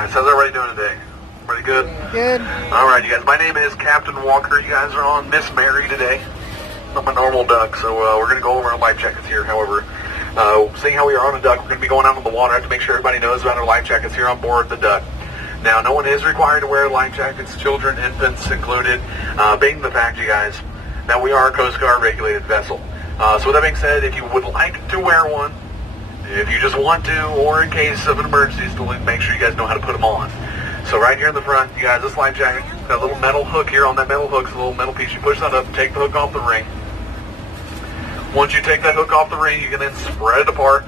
guys. How's everybody doing today? Pretty good? Good. All right, you guys. My name is Captain Walker. You guys are on Miss Mary today. I'm a normal duck, so we're going to go over our life jackets here. However, seeing how we are on a duck, we're going to be going out on the water. I have to make sure everybody knows about our life jackets here on board the duck. Now, no one is required to wear life jackets, children, infants included, being the fact, you guys, that we are a Coast Guard regulated vessel. So with that being said, if you would like to wear one, if you just want to, or in case of an emergency, still make sure you guys know how to put them on. So right here in the front, you guys, this life jacket, got a little metal hook here. On that metal hook, it's a little metal piece. You push that up, take the hook off the ring. Once you take that hook off the ring, you can then spread it apart.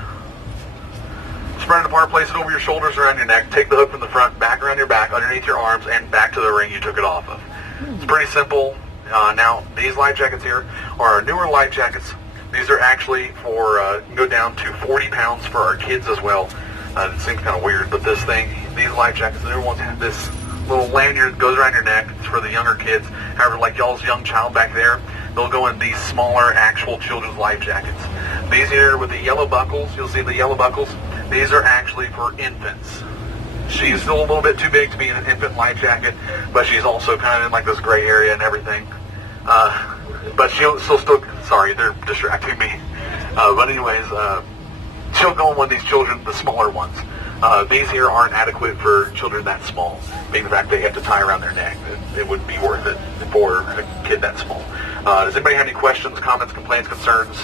Spread it apart, place it over your shoulders, around your neck. Take the hook from the front, back around your back, underneath your arms, and back to the ring you took it off of. It's pretty simple. Now, these life jackets here are our newer life jackets. These are actually for, can go down to 40 pounds for our kids as well. It seems kind of weird, but this thing, these life jackets, the newer ones have this little lanyard that goes around your neck. It's for the younger kids. However, like y'all's young child back there, they'll go in these smaller actual children's life jackets. These here with the yellow buckles, you'll see the yellow buckles. These are actually for infants. She's still a little bit too big to be in an infant life jacket, but she's also kind of in like this gray area and everything. But she'll still, sorry, they're distracting me. But anyways, she'll go in one of these children, the smaller ones. These here aren't adequate for children that small, being the fact they have to tie around their neck. It wouldn't be worth it for a kid that small. Does anybody have any questions, comments, complaints, concerns?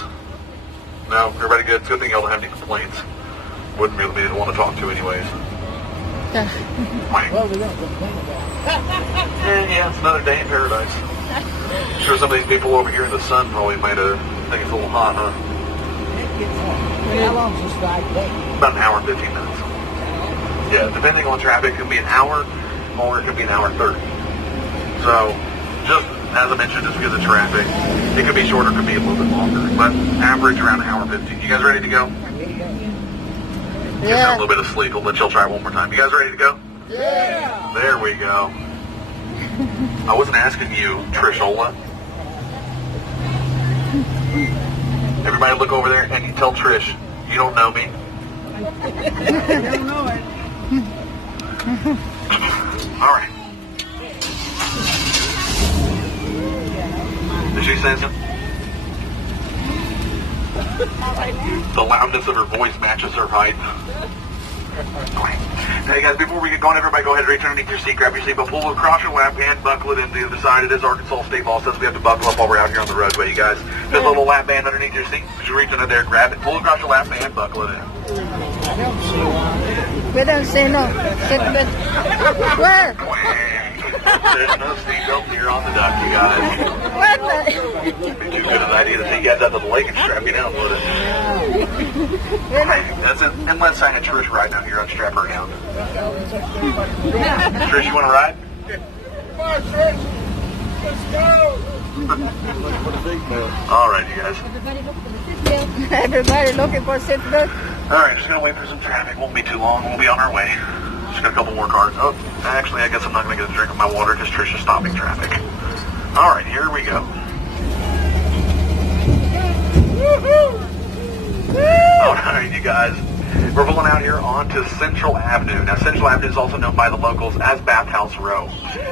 No? Everybody good? It's a good thing y'all don't have any complaints. Wouldn't really be the one to talk to anyways. Well, we don't complain about it. Yeah, it's another day in paradise. I'm sure some of these people over here in the sun probably might think it's a little hot, huh? How long is this ride take? About an hour and 15 minutes. Yeah, depending on traffic, it can be an hour or it could be an hour and 30. So, just as I mentioned, just because of traffic, it could be shorter, it could be a little bit longer. But average around an hour and 15. You guys ready to go? Just have a little bit of sleep. We'll let y'all try one more time. You guys ready to go? Yeah. There we go. I wasn't asking you, Trishola. Everybody look over there and you tell Trish, you don't know me. I don't know it. All right. Did she say something? The loudness of her voice matches her height. Hey guys, before we get going, everybody go ahead and reach underneath your seat, grab your seatbelt, pull it across your lap, and buckle it in the other side. It is Arkansas state law, says we have to buckle up while we're out here on the roadway, you guys. Just a little lap band underneath your seat. Just reach under there, grab it, pull it across your lap, and buckle it in. We don't see no. Where? There's no seatbelt here on the duck, you guys. What the? It'd be too good an idea to take you guys out to the lake and strap you down, would it? That's it. Unless I had Trish riding out here, I'd strap her down. Trish, you want to ride? Come on, Trish. Let's go. All right, you guys. Everybody looking for a seatbelt. All right, just going to wait for some traffic. Won't be too long. We'll be on our way. Just got a couple more cars. Oh, actually, I guess I'm not going to get a drink of my water because Trish is stopping traffic. All right, here we go. All right, you guys. We're pulling out here onto Central Avenue. Now, Central Avenue is also known by the locals as Bathhouse Row.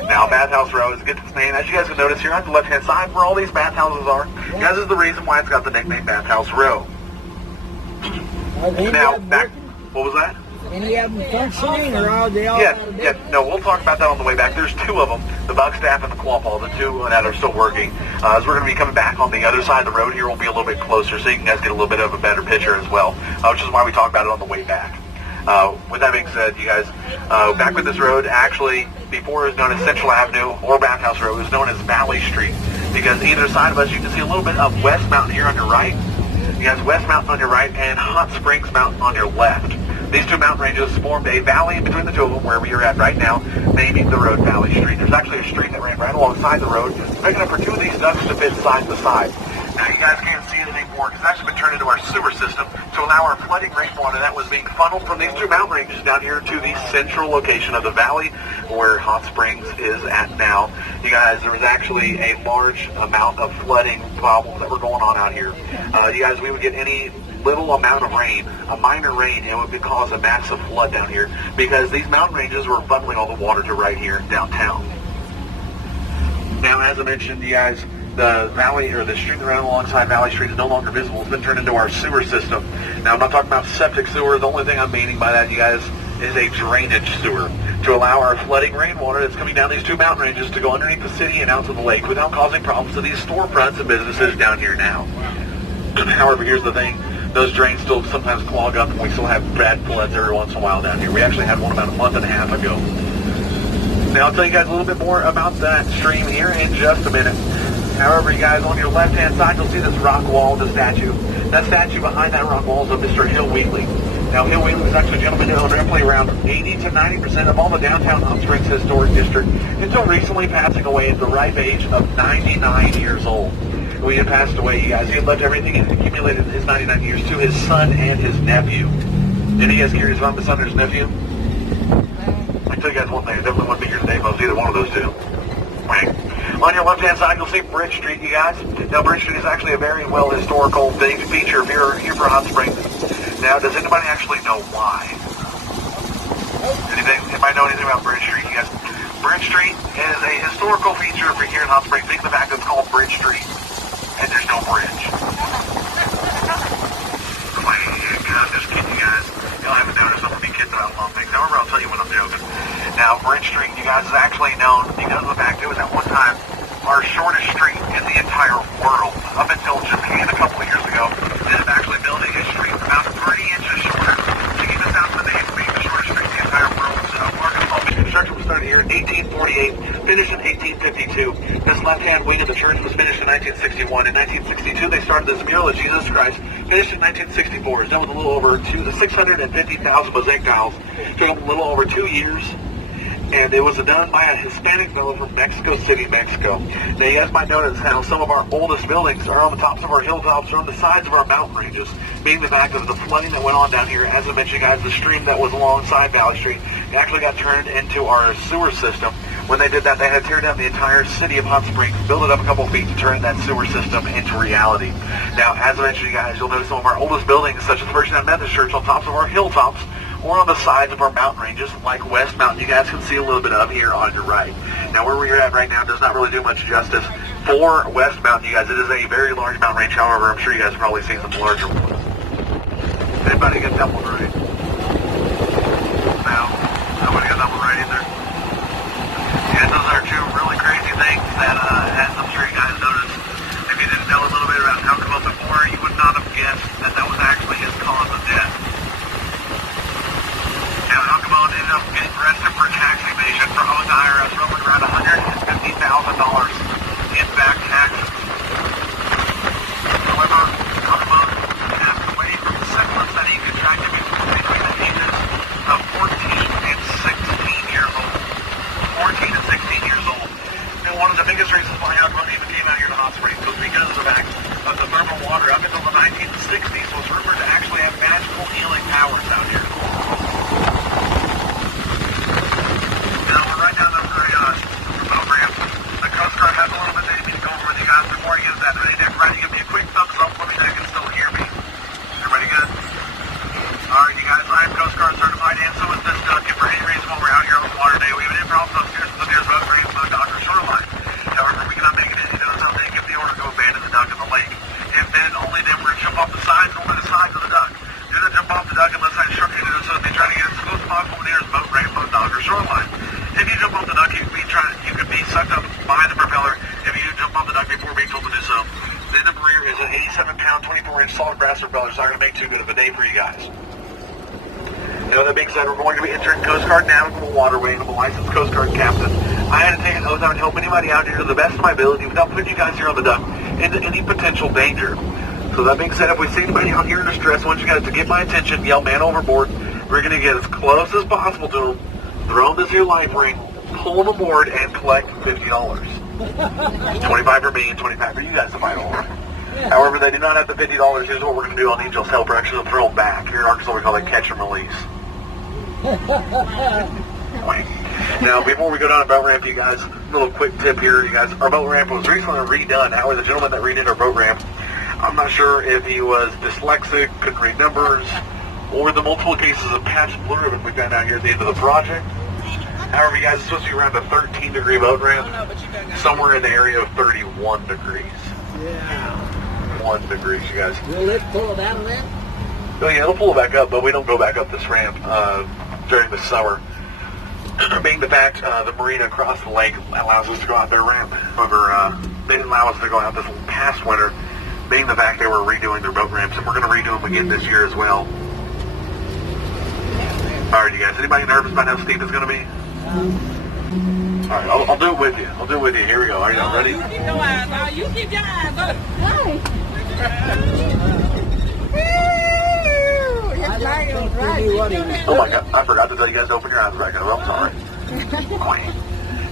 Now, Bathhouse Row is gets its name, as you guys can notice here on the left-hand side, where all these bathhouses are. Guys, is the reason why it's got the nickname Bathhouse Row. Now, back, what was that? Any of them functioning or are they all No, we'll talk about that on the way back. There's two of them, the Buckstaff and the Quapaw, the two that are still working. As we're going to be coming back on the other side of the road here, we'll be a little bit closer so you guys get a little bit of a better picture as well, which is why we talk about it on the way back. With that being said, you guys, back with this road, actually, before it was known as Central Avenue or Bathhouse Road, it was known as Valley Street, because either side of us, you can see a little bit of West Mountain here on your right. You guys, West Mountain on your right and Hot Springs Mountain on your left. These two mountain ranges formed a valley in between the two of them, where we are at right now, naming the road Valley Street. There's actually a street that ran right alongside the road, making up for two of these ducks to fit side by side. Now, you guys can't see it anymore because it's actually been turned into our sewer system to allow our flooding rainwater that was being funneled from these two mountain ranges down here to the central location of the valley. where Hot Springs is at now. You guys, there was actually a large amount of flooding problems that were going on out here. You guys, we would get any little amount of rain, a minor rain, and it would cause a massive flood down here because these mountain ranges were funneling all the water to right here downtown. Now, as I mentioned, you guys, the valley, or the stream that ran alongside Valley Street is no longer visible. It's been turned into our sewer system. Now, I'm not talking about septic sewer. The only thing I'm meaning by that, you guys, is a drainage sewer to allow our flooding rainwater that's coming down these two mountain ranges to go underneath the city and out to the lake without causing problems to these storefronts and businesses down here now. However, here's the thing. Those drains still sometimes clog up, and we still have bad floods every once in a while down here. We actually had one about a month and a half ago. Now, I'll tell you guys a little bit more about that stream here in just a minute. However, you guys, on your left-hand side, you'll see this rock wall, the statue. That statue behind that rock wall is of Mr. Hill Wheatley. Now, Hill Wheatley was actually a gentleman who owned roughly around 80 to 90% of all the downtown Hot Springs Historic District until recently passing away at the ripe age of 99 years old. When he had passed away, you guys, he had left everything and accumulated in his 99 years to his son and his nephew. Any of you guys curious about his son or his nephew? I can tell you guys one thing, I definitely wouldn't be here today if I was either one of those two. Right. On your left-hand side, you'll see Bridge Street, you guys. Now, Bridge Street is actually a very well historical feature here for Hot Springs. Now, does anybody actually know why? Anybody know anything about Bridge Street, you guys? Bridge Street is a historical feature for here in Hot Springs. Think of the fact that it's called Bridge Street, and there's no bridge. I'm just kidding, you guys. Y'all haven't noticed I'm going to be kidding about a lot of things. However, I'll tell you when I'm joking. Now, Bridge Street, you guys, is actually known because of the fact it was at one time our shortest street in the entire world. Up until Japan a couple of years ago, they ended up actually building a street about 30 inches shorter to give us out to the name of being the shortest street in the entire world. So, construction was started here in 1848, finished in 1852. This left-hand wing of the church was finished in 1961. In 1962, they started this mural of Jesus Christ, finished in 1964. It's done with a little over 650,000 mosaic tiles. Took them a little over 2 years. And it was done by a Hispanic fellow from Mexico City, Mexico. Now, you guys might notice how some of our oldest buildings are on the tops of our hilltops or on the sides of our mountain ranges, being the fact of the flooding that went on down here. As I mentioned, guys, the stream that was alongside Valley Street actually got turned into our sewer system. When they did that, they had to tear down the entire city of Hot Springs, build it up a couple feet to turn that sewer system into reality. Now, as I mentioned, you guys, you'll notice some of our oldest buildings, such as the First United Methodist Church, on tops of our hilltops, or on the sides of our mountain ranges, like West Mountain, you guys can see a little bit of here on your right. Now, where we're at right now does not really do much justice for West Mountain, you guys. It is a very large mountain range. However, I'm sure you guys have probably seen some larger ones. Anybody get that one right? No? Nobody got that one right either? Yeah, those are two really crazy things that, as I'm sure you guys noticed, if you didn't know a little bit about Al Capone before, you would not have guessed that that was actually his cause of death. Now, Al Capone ended up getting arrested for tax evasion for owing the IRS roughly around $150,000 in back taxes. However, Al Capone passed away from syphilis that he contracted between the ages of 14 and 16 years old. 14 and 16 years old. And one of the biggest reasons why Al Capone even came out here to Hot Springs was because of the fact of the thermal water. Up until the 1960s was rumored to actually have magical healing powers out here. Now, we're right down the boat ramp. The Coast Guard has a little bit they need to go over with you guys before I get to that. Everybody give me a quick thumbs up. Let me know you can still hear me. Everybody good? Alright, you guys, I am Coast Guard certified, and so is this duck. If for any reason while we're out here on the water day, we have any problems upstairs with the nearest boat ramp, the Dr. Shoreline. However, we cannot make it in. You know something? Give the order to abandon the duck in the lake. If then, only then we're going to jump off the sides and over the sides of the duck. Do not jump off the duck unless I instruct you to do so. Be trying to get as close as possible to the nearest boat ramp, the Dr. Shoreline. If you jump off the duck, you could be sucked up by the propeller if you jump off the duck before being told to do so. The end of the rear is an 87-pound, 24-inch solid brass propeller. It's not going to make too good of a day for you guys. Now, that being said, we're going to be entering Coast Guard Navigable Waterway, and I'm a licensed Coast Guard captain. I had to take an oath I would help anybody out here to the best of my ability without putting you guys here on the duck into any potential danger. So that being said, if we see anybody out here in distress, I want you guys to get my attention, yell man overboard. We're going to get as close as possible to them, throw them this here life ring, pull them aboard, and collect $50. 25 for me and 25 for you guys to fight over. However, they do not have the $50. Here's what we're going to do on Angel's Help. We're actually going to throw them back. Here in Arkansas, we call it catch and release. Now, before we go down the boat ramp, you guys, a little quick tip here, you guys. Our boat ramp was recently redone. However, the gentleman that redid our boat ramp, I'm not sure if he was dyslexic, couldn't read numbers, or the multiple cases of patch and blue ribbon we found out here at the end of the project. However, you guys, it's supposed to be around a 13-degree boat ramp, somewhere in the area of 31 degrees. Yeah. 1 degree, you guys. Will it pull it out of that? Oh yeah, it'll pull it back up, but we don't go back up this ramp during the summer. Being the fact the marina across the lake allows us to go out their ramp. However, they didn't allow us to go out this past winter, being the fact they were redoing their boat ramps, and we're going to redo them again this year as well. All right, you guys. Anybody nervous about how steep it's going to be? All right, I'll do it with you. I'll do it with you. Here we go. Are you all ready? You keep your eyes out. You keep your eyes up. Hi. It's Mario's right. Oh my God, I forgot to tell you guys to open your eyes back up. I'm sorry.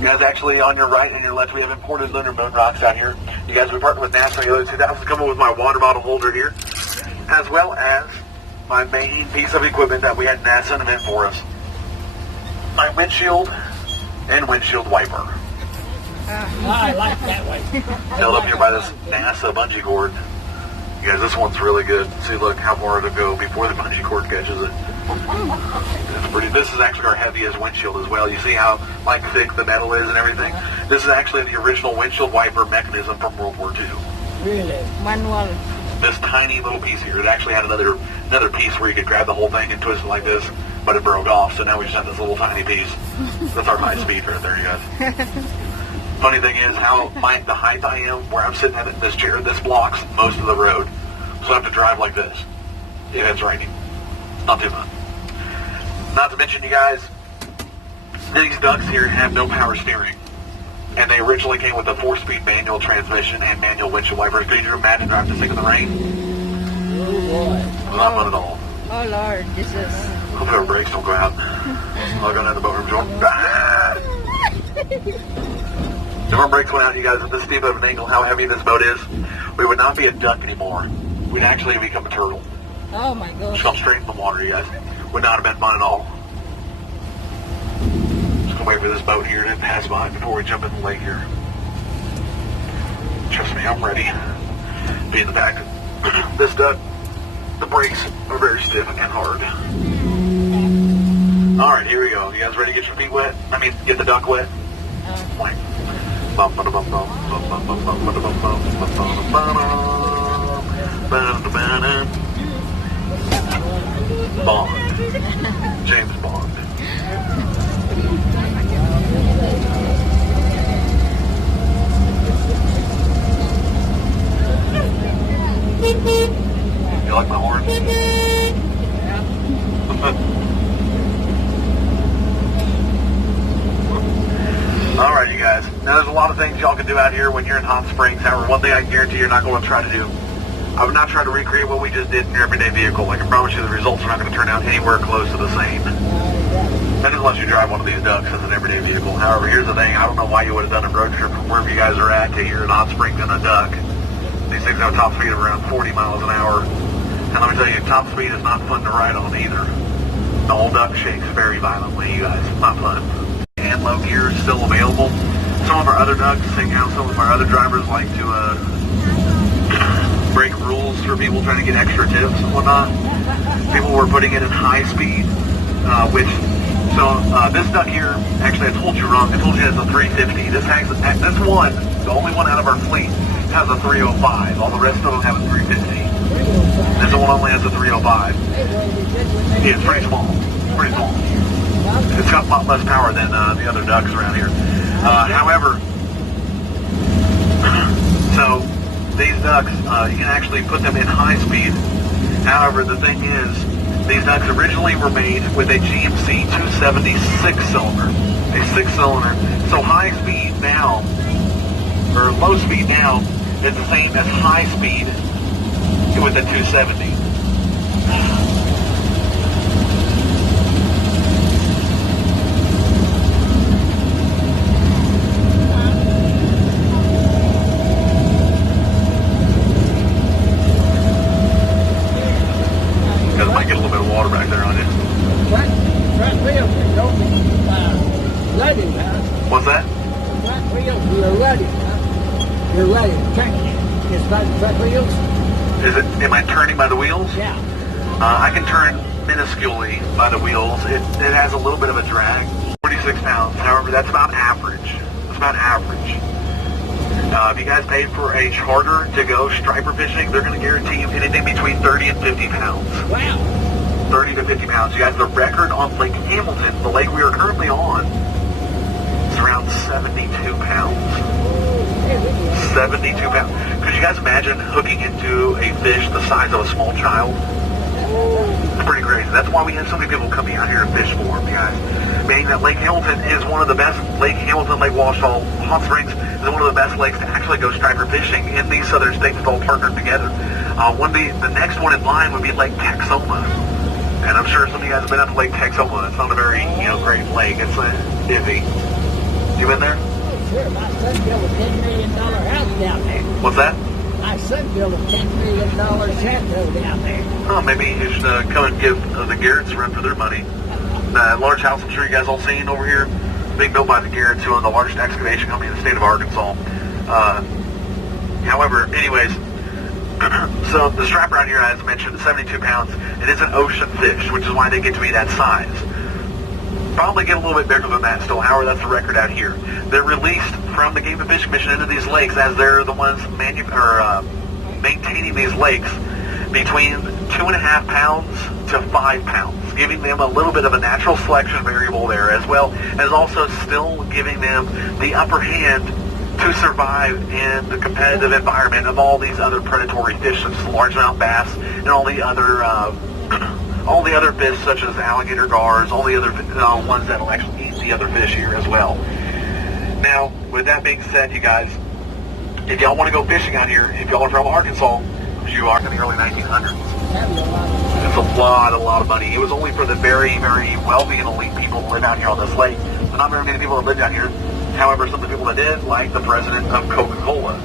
You guys, actually, on your right and your left, we have imported lunar moon rocks out here. You guys, we partnered with NASA in the other 2000s, coming with my water bottle holder here, as well as my main piece of equipment that we had NASA invent for us. My windshield and windshield wiper. I like that one. Held up here by this NASA bungee cord. You guys, this one's really good. See, look how far it'll go before the bungee cord catches it. It's pretty. This is actually our heaviest windshield as well. You see how like thick the metal is and everything? This is actually the original windshield wiper mechanism from World War II. Really? Manual. This tiny little piece here, it actually had another piece where you could grab the whole thing and twist it like this, but it broke off, so now we just have this little tiny piece. That's our high speed right there, you guys. Funny thing is how the height I am, where I'm sitting at this chair, this blocks most of the road. So I have to drive like this if it's raining. Not too much. Not to mention, you guys, these ducks here have no power steering. And they originally came with a 4-speed manual transmission and manual windshield wipers. Could you imagine driving this thing in the rain? Oh boy. Not fun at all. Oh Lord, this is. Hope our brakes don't go out. I'll go down the boat room door. If our brakes went out, you guys, at this steep of an angle, how heavy this boat is, we would not be a duck anymore. We'd actually become a turtle. Oh my God. Just come straight in the water, you guys. Would not have been fun at all. Just gonna wait for this boat here to pass by before we jump in the lake here. Trust me, I'm ready. Being the fact that this duck, the brakes are very stiff and hard. All right, here we go. You guys ready to get your feet wet? I mean, get the duck wet? Like, Bond. James Bond. You like my horn? Alright, you guys. Now, there's a lot of things y'all can do out here when you're in Hot Springs. However, one thing I can guarantee you're not going to try to do. I would not try to recreate what we just did in your everyday vehicle. I can promise you the results are not going to turn out anywhere close to the same. That is unless you drive one of these ducks as an everyday vehicle. However, here's the thing. I don't know why you would have done a road trip from wherever you guys are at to here in Hot Springs in a duck. These things have a top speed of around 40 miles an hour. And let me tell you, top speed is not fun to ride on either. The whole duck shakes very violently, you guys. It's not fun. And low gear is still available. Some of our other ducks, seeing how some of our other drivers like to break rules for people trying to get extra tips and whatnot. People were putting it in high speed, this duck here, actually I told you wrong. I told you it has a 350. This one, the only one out of our fleet, has a 305. All the rest of them have a 350. This one only has a 305. Yeah, it's pretty small. It's pretty small. It's got a lot less power than the other ducks around here. However, so these ducks, you can actually put them in high speed. However, the thing is, these ducks originally were made with a GMC 270 6-cylinder. A 6-cylinder. So high speed now, or low speed now, is the same as high speed with a 270. Because it might get a little bit of water back there on you. Right wheel, don't let it What's that? Front wheels, you're ready, huh? You're ready. Turning it. Just by the front wheels? Am I turning by the wheels? Yeah. I can turn minusculely by the wheels. It has a little bit of a drag. 46 pounds. However, that's about average. That's about average. If you guys paid for a charter to go striper fishing, they're going to guarantee you anything between 30 and 50 pounds. Wow. 30 to 50 pounds. You guys, the record on Lake Hamilton, the lake we are currently on, is around 72 pounds. 72 pounds. Could you guys imagine hooking into a fish the size of a small child? It's pretty crazy. That's why we have so many people coming out here to fish for them, guys. Meaning that Lake Hamilton is one of the best, Lake Hamilton, Lake Washall, Hot Springs is one of the best lakes to actually go striper fishing in these southern states that's all partnered together. The next one in line would be Lake Texoma. And I'm sure some of you guys have been out to Lake Texoma. It's not a very, great lake. It's iffy. You been there? Oh, sure. My son built a $10 million house down there. What's that? My son built a $10 million chateau down there. Oh, maybe you should come and give the Garretts a run for their money. Large house I'm sure you guys all seen over here, being built by the Garretts, who own the largest excavation company in the state of Arkansas. However, anyways, so the striper out here, as mentioned, is 72 pounds. It is an ocean fish, which is why they get to be that size. Probably get a little bit bigger than that still. However, that's the record out here. They're released from the Game and Fish Commission into these lakes as they're the ones maintaining these lakes between 2.5 pounds to 5 pounds, giving them a little bit of a natural selection variable there, as well as also still giving them the upper hand to survive in the competitive environment of all these other predatory fish, such as largemouth bass and all the other fish, such as alligator gars, all the other ones that will actually eat the other fish here as well. Now, with that being said, you guys, if y'all want to go fishing out here, if y'all are from Arkansas, you are in the early 1900s. It's a lot of money. It was only for the very, very wealthy and elite people who live out here on this lake. There's not very many people that live down here. However, some of the people that did, like the president of Coca-Cola.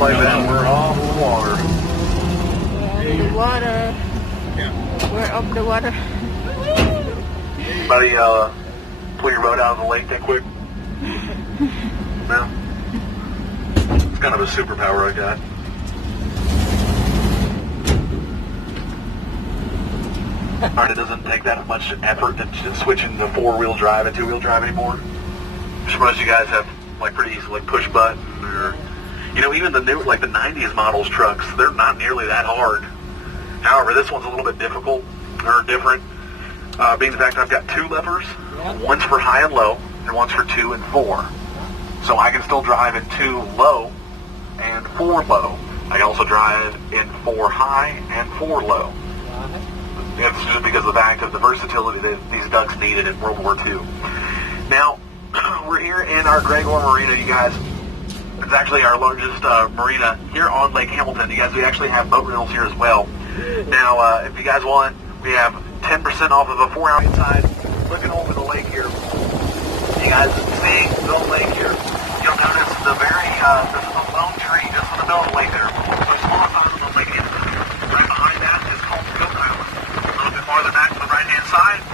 Like that, we're off the water. The water. We're up the water. Anybody pull your boat out of the lake that quick? No? It's kind of a superpower I got. Alright, it doesn't take that much effort to switch into four-wheel drive and two-wheel drive anymore. I'm sure most of you guys have pretty easy push button or even the new, the 90s models trucks, they're not nearly that hard. However, this one's a little bit difficult, or different, being the fact that I've got two levers. One's for high and low, and one's for 2 and 4. So I can still drive in 2 low and 4 low. I can also drive in 4 high and 4 low. It's just because of the fact of the versatility that these ducks needed in World War II. Now, we're here in our Gregor Marina, you guys. It's actually our largest marina here on Lake Hamilton. You guys, we actually have boat rentals here as well. Now, if you guys want, we have 10% off of a 4-hour inside. Looking over the lake here, you guys seeing the lake here, you'll notice the there's a lone tree just in the middle of the lake there. The smallest island on Lake Hamilton. Right behind that is called Goat Island. A little bit farther back to the right-hand side